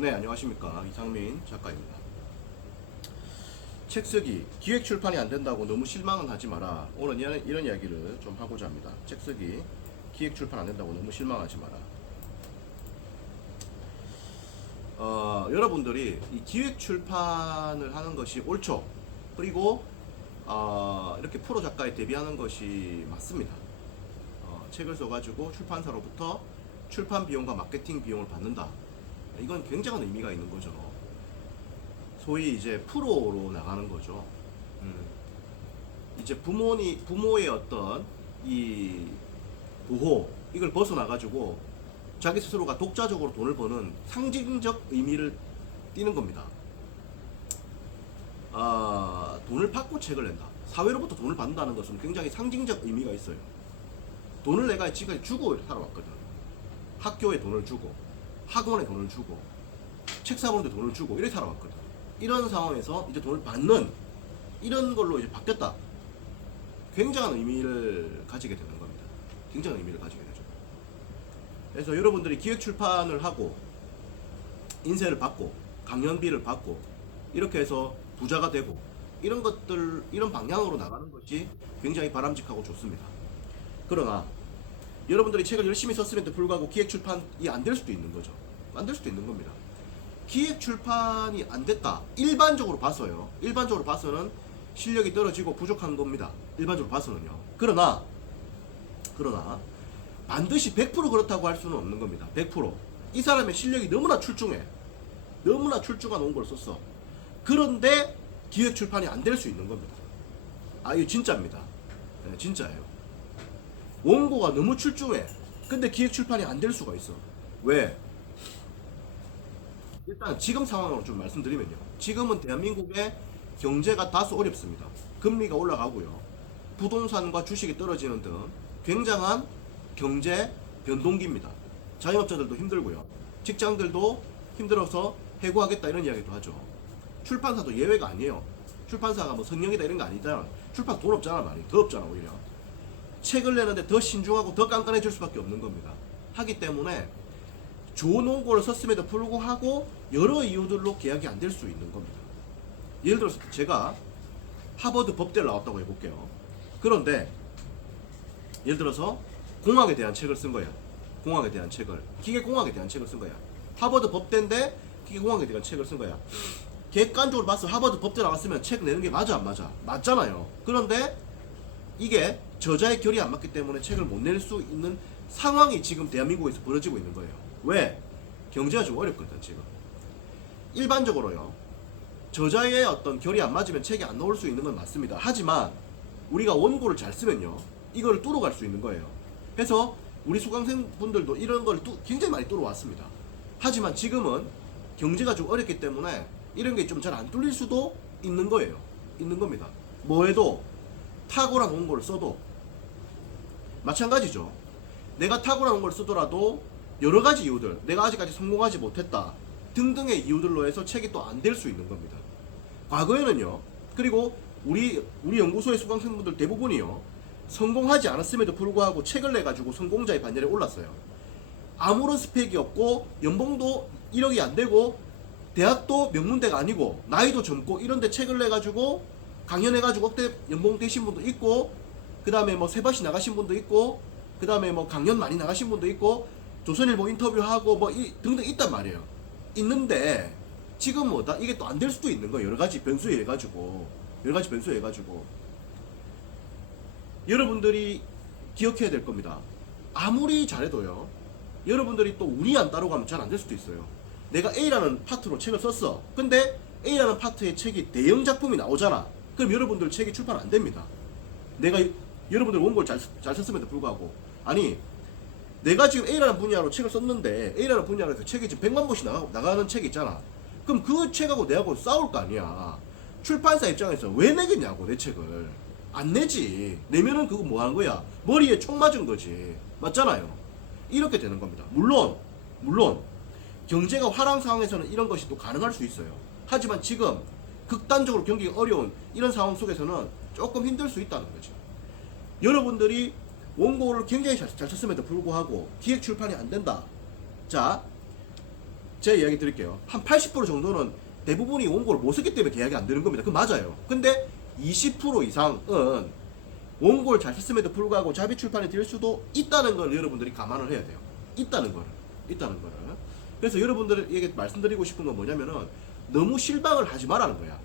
네, 안녕하십니까. 이상민 작가입니다. 책 쓰기, 기획 출판이 안 된다고 너무 실망은 하지 마라. 오늘 이런, 이런 이야기를 좀 하고자 합니다. 책 쓰기, 기획 출판 안 된다고 너무 실망하지 마라. 어, 여러분들이 이 기획 출판을 하는 것이 옳죠. 그리고 어, 이렇게 프로 작가에 데뷔하는 것이 맞습니다. 어, 책을 써가지고 출판사로부터 출판 비용과 마케팅 비용을 받는다. 이건 굉장한 의미가 있는 거죠. 소위 이제 프로로 나가는 거죠. 음. 이제 부모니 부모의 어떤 이 보호 이걸 벗어나 가지고 자기 스스로가 독자적으로 돈을 버는 상징적 의미를 띠는 겁니다. 아, 돈을 받고 책을 낸다. 사회로부터 돈을 받는다는 것은 굉장히 상징적 의미가 있어요. 돈을 내가 지금까지 주고 살아왔거든. 학교에 돈을 주고, 학원에 돈을 주고, 책 사보는데 돈을 주고, 이렇게 살아왔거든. 이런 상황에서 이제 돈을 받는, 이런 걸로 이제 바뀌었다. 굉장한 의미를 가지게 되는 겁니다. 굉장한 의미를 가지게 되죠. 그래서 여러분들이 기획 출판을 하고, 인쇄를 받고, 강연비를 받고, 이렇게 해서 부자가 되고, 이런 것들, 이런 방향으로 나가는 것이 굉장히 바람직하고 좋습니다. 그러나, 여러분들이 책을 열심히 썼음에도 불구하고 기획 출판이 안 될 수도 있는 거죠. 안 될 수도 있는 겁니다. 기획 출판이 안 됐다. 일반적으로 봐서요. 일반적으로 봐서는 실력이 떨어지고 부족한 겁니다. 일반적으로 봐서는요. 그러나, 그러나, 반드시 100% 그렇다고 할 수는 없는 겁니다. 100%. 이 사람의 실력이 너무나 출중해. 너무나 출중한 원고를 썼어. 그런데 기획 출판이 안 될 수 있는 겁니다. 아, 이거 진짜입니다. 네, 진짜예요. 원고가 너무 출중해. 근데 기획 출판이 안 될 수가 있어. 왜? 일단 지금 상황으로 좀 말씀드리면요. 지금은 대한민국의 경제가 다소 어렵습니다. 금리가 올라가고요. 부동산과 주식이 떨어지는 등 굉장한 경제 변동기입니다. 자영업자들도 힘들고요. 직장들도 힘들어서 해고하겠다 이런 이야기도 하죠. 출판사도 예외가 아니에요. 출판사가 뭐 성령이다 이런 거 아니잖아. 출판 돈 없잖아 말이. 더 없잖아 오히려. 책을 내는데 더 신중하고 더 깐깐해질 수밖에 없는 겁니다. 하기 때문에 좋은 원고를 썼음에도 불구하고 여러 이유들로 계약이 안 될 수 있는 겁니다. 예를 들어서 제가 하버드 법대를 나왔다고 해볼게요. 그런데 예를 들어서 공학에 대한 책을 쓴 거야. 공학에 대한 책을 기계공학에 대한 책을 쓴 거야. 하버드 법대인데 기계공학에 대한 책을 쓴 거야. 객관적으로 봐서 하버드 법대 나왔으면 책 내는 게 맞아 안 맞아? 맞잖아요. 그런데 이게 저자의 결이 안 맞기 때문에 책을 못 낼 수 있는 상황이 지금 대한민국에서 벌어지고 있는 거예요. 왜? 경제가 좀 어렵거든 지금. 일반적으로요. 저자의 어떤 결이 안 맞으면 책이 안 나올 수 있는 건 맞습니다. 하지만 우리가 원고를 잘 쓰면요. 이걸 뚫어갈 수 있는 거예요. 그래서 우리 수강생분들도 이런 걸 뚜- 굉장히 많이 뚫어왔습니다. 하지만 지금은 경제가 좀 어렵기 때문에 이런 게 좀 잘 안 뚫릴 수도 있는 거예요. 있는 겁니다. 뭐해도 탁월한 원고를 써도 마찬가지죠. 내가 탁월한 원고를 쓰더라도 여러 가지 이유들, 내가 아직까지 성공하지 못했다 등등의 이유들로 해서 책이 또 안 될 수 있는 겁니다. 과거에는요. 그리고 우리 우리 연구소의 수강생분들 대부분이요. 성공하지 않았음에도 불구하고 책을 내 가지고 성공자의 반열에 올랐어요. 아무런 스펙이 없고 연봉도 1억이 안 되고 대학도 명문대가 아니고 나이도 젊고 이런데 책을 내 가지고 강연해 가지고 억대 연봉 되신 분도 있고 그 다음에 뭐 세바시 나가신 분도 있고 그 다음에 뭐 강연 많이 나가신 분도 있고 조선일보 인터뷰하고 뭐 이, 등등 있단 말이에요. 있는데 지금 뭐다 이게 또 안 될 수도 있는 거예요. 여러 가지 변수에 가지고 여러 가지 변수에 가지고 여러분들이 기억해야 될 겁니다. 아무리 잘해도요. 여러분들이 또 운이 안 따라가면 잘 안 될 수도 있어요. 내가 A라는 파트로 책을 썼어. 근데 A라는 파트의 책이 대형 작품이 나오잖아. 그럼 여러분들 책이 출판 안 됩니다. 내가 여러분들 원고를 잘, 쓰- 잘 썼음에도 불구하고 아니 내가 지금 A라는 분야로 책을 썼는데 A라는 분야에서 책이 지금 100만 부씩 나가, 나가는 책이 있잖아. 그럼 그 책하고 내하고 싸울 거 아니야. 출판사 입장에서 왜 내겠냐고 내 책을. 안 내지. 내면은 그거 뭐 하는 거야? 머리에 총 맞은 거지. 맞잖아요. 이렇게 되는 겁니다. 물론 물론 경제가 화랑 상황에서는 이런 것이 또 가능할 수 있어요. 하지만 지금 극단적으로 경기가 어려운 이런 상황 속에서는 조금 힘들 수 있다는 거죠. 여러분들이 원고를 굉장히 잘, 잘 썼음에도 불구하고 기획 출판이 안 된다. 자, 제 이야기 드릴게요. 한 80% 정도는 대부분이 원고를 못 썼기 때문에 계약이 안 되는 겁니다. 그 맞아요. 근데 20% 이상은 원고를 잘 썼음에도 불구하고 자비 출판이 될 수도 있다는 걸 여러분들이 감안을 해야 돼요. 있다는 거를. 있다는 거를. 그래서 여러분들에게 말씀드리고 싶은 건 뭐냐면은 너무 실망을 하지 말라는 거야.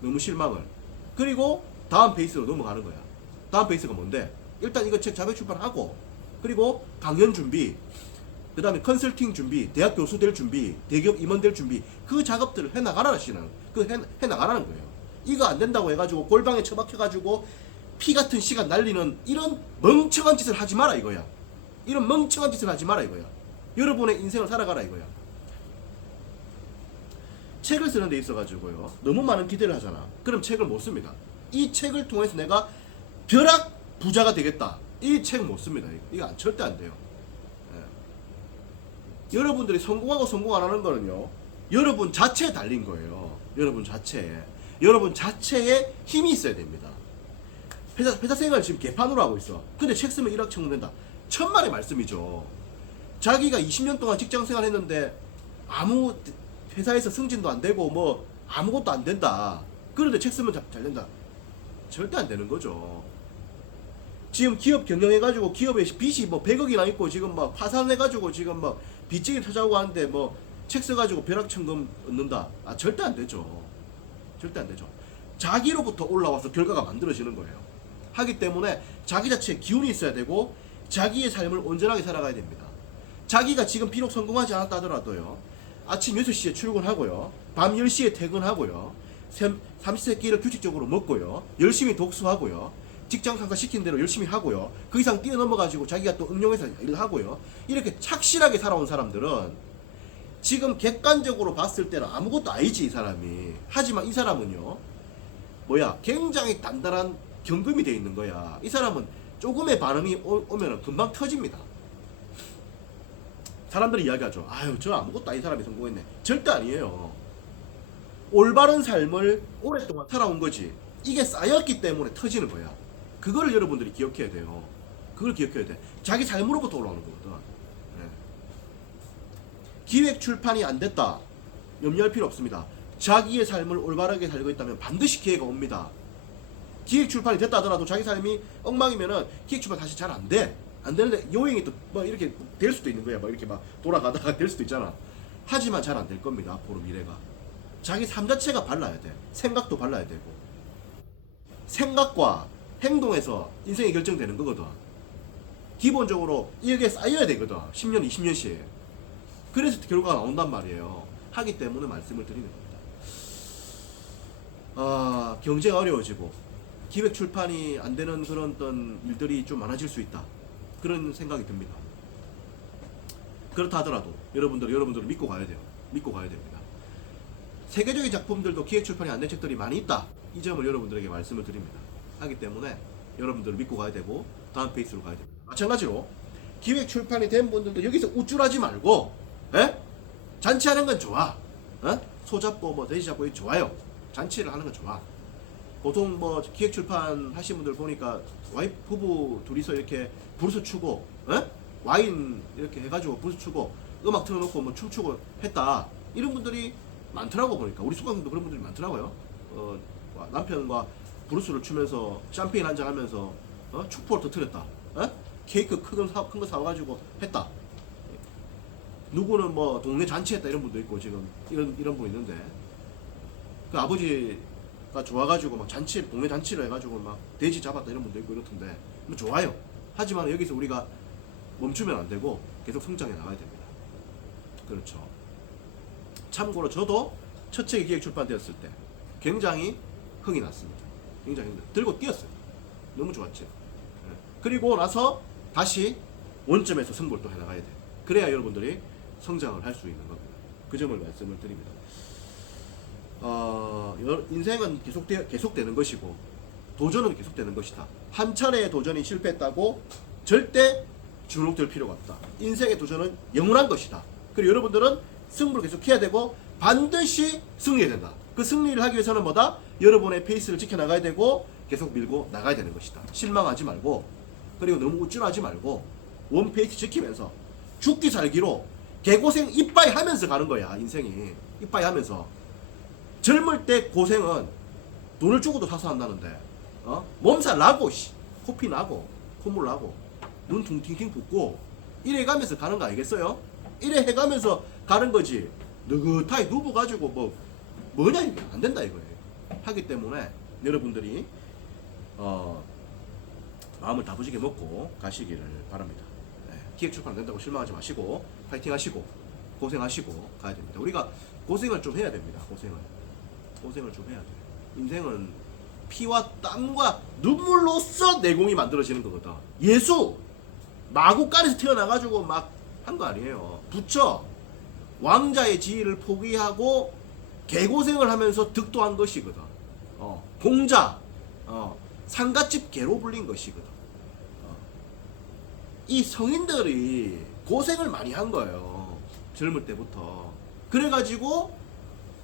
너무 실망을. 그리고 다음 베이스로 넘어가는 거야. 다음 베이스가 뭔데? 일단 이거 책 자백 출판하고 그리고 강연 준비, 그 다음에 컨설팅 준비, 대학 교수 될 준비, 대기업 임원 될 준비 그 작업들을 해나가라시는 그 해, 해나가라는 거예요. 이거 안 된다고 해가지고 골방에 처박혀가지고 피 같은 시간 날리는 이런 멍청한 짓을 하지 마라 이거야. 이런 멍청한 짓을 하지 마라 이거야. 여러분의 인생을 살아가라 이거야. 책을 쓰는 데 있어가지고요. 너무 많은 기대를 하잖아. 그럼 책을 못 씁니다. 이 책을 통해서 내가 벼락 부자가 되겠다. 이 책 못 씁니다. 이거. 안- 절대 안 돼요. 예. 여러분들이 성공하고 성공 안 하는 거는요. 여러분 자체에 달린 거예요. 여러분 자체에. 여러분 자체에 힘이 있어야 됩니다. 회사, 회사 생활 지금 개판으로 하고 있어. 근데 책 쓰면 1억 청문된다. 천만의 말씀이죠. 자기가 20년 동안 직장 생활 했는데 아무 회사에서 승진도 안 되고 뭐 아무것도 안 된다. 그런데 책 쓰면 잘, 잘 된다. 절대 안 되는 거죠. 지금 기업 경영해가지고 기업에 빚이 뭐 100억이나 있고 지금 막 파산해가지고 지금 막 빚쟁이 터자고 하는데 뭐 책 써가지고 벼락청금 얻는다. 아 절대 안 되죠. 절대 안 되죠. 자기로부터 올라와서 결과가 만들어지는 거예요. 하기 때문에 자기 자체에 기운이 있어야 되고 자기의 삶을 온전하게 살아가야 됩니다. 자기가 지금 비록 성공하지 않았다 하더라도요. 아침 6시에 출근하고요. 밤 10시에 퇴근하고요. 삼- 삼시세끼를 규칙적으로 먹고요. 열심히 독서하고요. 직장 상사 시킨 대로 열심히 하고요. 그 이상 뛰어넘어가지고 자기가 또 응용해서 일을 하고요. 이렇게 착실하게 살아온 사람들은 지금 객관적으로 봤을 때는 아무것도 아니지 이 사람이. 하지만 이 사람은요. 뭐야 굉장히 단단한 경금이 돼 있는 거야. 이 사람은 조금의 반응이 오, 오면 금방 터집니다. 사람들이 이야기하죠. 아유 저 아무것도 아닌 사람이 성공했네. 절대 아니에요. 올바른 삶을 오랫동안 살아온 거지. 이게 쌓였기 때문에 터지는 거야. 그거를 여러분들이 기억해야 돼요. 그걸 기억해야 돼. 자기 삶으로부터 올라오는 거거든. 네. 기획 출판이 안 됐다. 염려할 필요 없습니다. 자기의 삶을 올바르게 살고 있다면 반드시 기회가 옵니다. 기획 출판이 됐다 하더라도 자기 삶이 엉망이면은 기획 출판 다시 잘 안 돼. 안 되는데 요행이 또뭐 이렇게 될 수도 있는 거야. 막 이렇게 막 돌아가다가 될 수도 있잖아. 하지만 잘 안 될 겁니다. 앞으로 미래가. 자기 삶 자체가 발라야 돼. 생각도 발라야 되고. 생각과 행동에서 인생이 결정되는 거거든. 기본적으로 이게 쌓여야 되거든. 10년, 20년씩. 그래서 결과가 나온단 말이에요. 하기 때문에 말씀을 드리는 겁니다. 아, 경제가 어려워지고 기획 출판이 안 되는 그런 어떤 일들이 좀 많아질 수 있다. 그런 생각이 듭니다. 그렇다 하더라도 여러분들 여러분들을 믿고 가야 돼요. 믿고 가야 됩니다. 세계적인 작품들도 기획 출판이 안 된 책들이 많이 있다. 이 점을 여러분들에게 말씀을 드립니다. 하기 때문에 여러분들을 믿고 가야 되고 다음 페이스로 가야 됩니다. 마찬가지로 기획 출판이 된 분들도 여기서 우쭐하지 말고 에? 잔치하는 건 좋아. 어? 소 잡고 뭐 돼지 잡고 좋아요. 잔치를 하는 건 좋아. 보통 뭐 기획 출판 하신 분들 보니까 와이프 부부 둘이서 이렇게 부르스 추고 에? 와인 이렇게 해가지고 부르스 추고 음악 틀어놓고 뭐 춤추고 했다 이런 분들이 많더라고 보니까 우리 수강생도 그런 분들이 많더라고요. 어, 와, 남편과 브루스를 추면서 샴페인 한잔 하면서 어? 축포를 터뜨렸다. 어? 케이크 큰거 사와가지고 했다. 누구는 뭐 동네 잔치했다 이런 분도 있고 지금 이런 이런 분 있는데 그 아버지 가 좋아가지고 막 잔치 동네 잔치를 해가지고 막 돼지 잡았다 이런 분도 있고 이렇던데 뭐 좋아요. 하지만 여기서 우리가 멈추면 안 되고 계속 성장해 나가야 됩니다. 그렇죠. 참고로 저도 첫 책이 기획 출판되었을 때 굉장히 흥이 났습니다. 굉장히 흥- 들고 뛰었어요. 너무 좋았죠. 예. 그리고 나서 다시 원점에서 승부를 또 해나가야 돼. 그래야 여러분들이 성장을 할 수 있는 겁니다. 그 점을 말씀을 드립니다. 어, 여- 인생은 계속되, 계속되는 것이고 도전은 계속되는 것이다. 한 차례의 도전이 실패했다고 절대 주눅들 필요가 없다. 인생의 도전은 영원한 것이다. 그리고 여러분들은 승부를 계속해야 되고 반드시 승리해야 된다. 그 승리를 하기 위해서는 뭐다? 여러분의 페이스를 지켜나가야 되고 계속 밀고 나가야 되는 것이다. 실망하지 말고 그리고 너무 우쭐하지 말고 원 페이스 지키면서 죽기 살기로 개고생 이빠이 하면서 가는 거야 인생이 이빠이 하면서 젊을 때 고생은 돈을 주고도 사서 한다는데 어? 몸살 나고 씨, 코피 나고 콧물 나고 눈 퉁팅팅 붓고 이래 가면서 가는 거 아니겠어요? 이래 해가면서 가는 거지. 느긋하게 누부 가지고 뭐 뭐냐 이게. 안 된다 이거예요. 하기 때문에 여러분들이 어 마음을 다부지게 먹고 가시기를 바랍니다. 네, 기획 출판 안 된다고 실망하지 마시고 파이팅 하시고 고생하시고 가야 됩니다. 우리가 고생을 좀 해야 됩니다. 고생을 고생을 좀 해야 돼요 인생은 피와 땀과 눈물로써 내공이 만들어지는 거거든. 예수! 마구간에서 태어나가지고 막 한 거 아니에요. 부처! 왕자의 지위를 포기하고 개고생을 하면서 득도한 것이거든. 어, 공자! 어, 상갓집 개로 불린 것이거든. 어. 이 성인들이 고생을 많이 한 거예요. 젊을 때부터. 그래가지고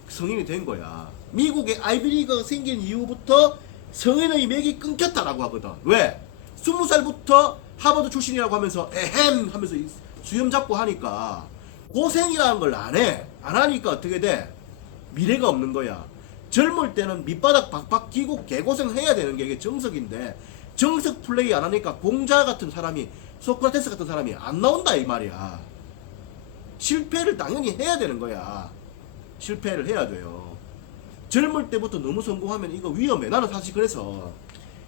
성인이 된 거야 미국의 아이비리그가 생긴 이후부터 성인의 맥이 끊겼다라고 하거든 왜? 스무 살부터 하버드 출신이라고 하면서 에헴 하면서 이 수염 잡고 하니까 고생이라는 걸 안 해. 안 하니까 어떻게 돼? 미래가 없는 거야. 젊을 때는 밑바닥 박박 끼고 개고생 해야 되는 게 이게 정석인데 정석 플레이 안 하니까 공자 같은 사람이 소크라테스 같은 사람이 안 나온다 이 말이야. 실패를 당연히 해야 되는 거야. 실패를 해야 돼요. 젊을 때부터 너무 성공하면 이거 위험해. 나는 사실 그래서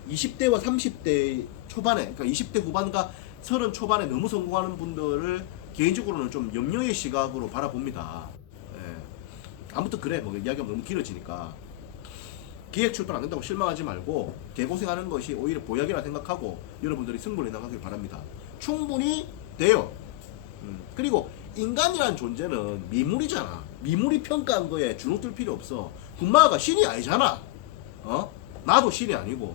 20대와 30대 초반에, 그러니까 20대 후반과 30 초반에 너무 성공하는 분들을 개인적으로는 좀 염려의 시각으로 바라봅니다. 예. 아무튼 그래, 뭐 이야기가 너무 길어지니까 기획 출판 안 된다고 실망하지 말고 개고생하는 것이 오히려 보약이라 생각하고 여러분들이 승부를 나가길 바랍니다. 충분히 돼요. 음, 그리고 인간이란 존재는 미물이잖아. 미물이 평가한 거에 주눅들 필요 없어. 군마가 신이 아니잖아. 어? 나도 신이 아니고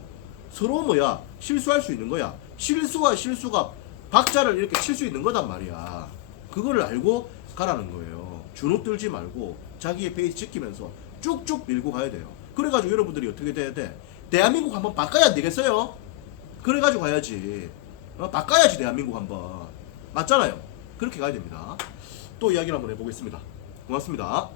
서로 뭐야 실수할 수 있는 거야. 실수와 실수가 박자를 이렇게 칠 수 있는 거단 말이야. 그거를 알고 가라는 거예요. 주눅 들지 말고 자기의 페이스 지키면서 쭉쭉 밀고 가야 돼요. 그래가지고 여러분들이 어떻게 돼야 돼? 대한민국 한번 바꿔야 안 되겠어요? 그래가지고 가야지. 어, 바꿔야지 대한민국 한번. 맞잖아요. 그렇게 가야 됩니다. 또 이야기를 한번 해보겠습니다. 고맙습니다.